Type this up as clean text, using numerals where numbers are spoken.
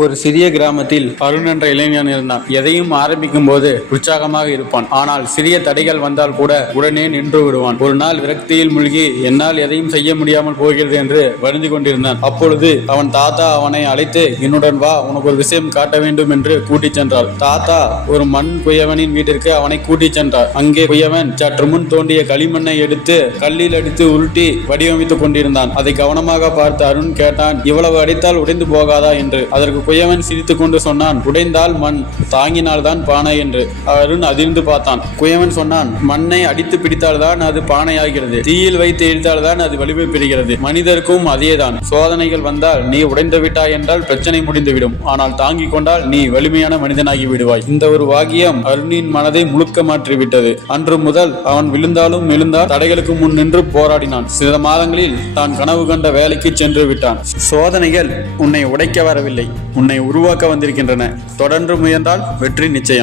ஒரு சிறிய கிராமத்தில் அருண் என்ற இளைஞன் இருந்தான். எதையும் ஆரம்பிக்கும் போது உற்சாகமாக இருப்பான். ஆனால் சிறிய தடைகள் வந்தால் கூட உடனே நின்று விடுவான். ஒரு நாள் விரக்தியில் மூழ்கி என்னால் எதையும் செய்ய முடியாமல் போகிறது என்று வருந்தி கொண்டிருந்தான். அப்பொழுது அவன் தாத்தா அவனை அழைத்து, என்னுடன் வா, உனக்கு ஒரு விஷயம் காட்ட வேண்டும் என்று கூட்டிச் சென்றார். தாத்தா ஒரு மண் குயவனின் வீட்டிற்கு அவனை கூட்டிச் சென்றார். அங்கே குயவன் சற்று முன் தோண்டிய களிமண்ணை எடுத்து கல்லில் அடித்து உருட்டி வடிவமைத்துக் கொண்டிருந்தான். அதை கவனமாக பார்த்து அருண் கேட்டான், இவ்வளவு அடித்தால் உடைந்து போகாதா என்று. அதற்கு குயவன் சிரித்துக் கொண்டு சொன்னான், உடைந்தால் மண், தாங்கினால் தான் பானை என்று. அருண் அதிர்ந்து பார்த்தான். குயவன் சொன்னான், மண்ணை அடித்து பிடித்தால் தான் அது பானையாகிறது, தீயில் வைத்து எரித்தால் தான் அது வலிமை பெறுகிறது. மனிதருக்கும் அதேதான். சோதனைகள் வந்தால் நீ உடைந்து விட்டாய் என்றால் பிரச்சனை முடிந்துவிடும். ஆனால் தாங்கிக் கொண்டால் நீ வலிமையான மனிதனாகி விடுவாய். இந்த ஒரு வாக்கியம் அருணின் மனதை முழுக்க மாற்றிவிட்டது. அன்று முதல் அவன் விழுந்தாலும் எழுந்தால் தடைகளுக்கு முன் நின்று போராடினான். சில மாதங்களில் தான் கனவு கண்ட வேலைக்கு சென்று விட்டான். சோதனைகள் உன்னை உடைக்க வரவில்லை, உன்னை உருவாக்க வந்திருக்கின்றன. தொடர்ந்து முயன்றால் வெற்றி நிச்சயம்.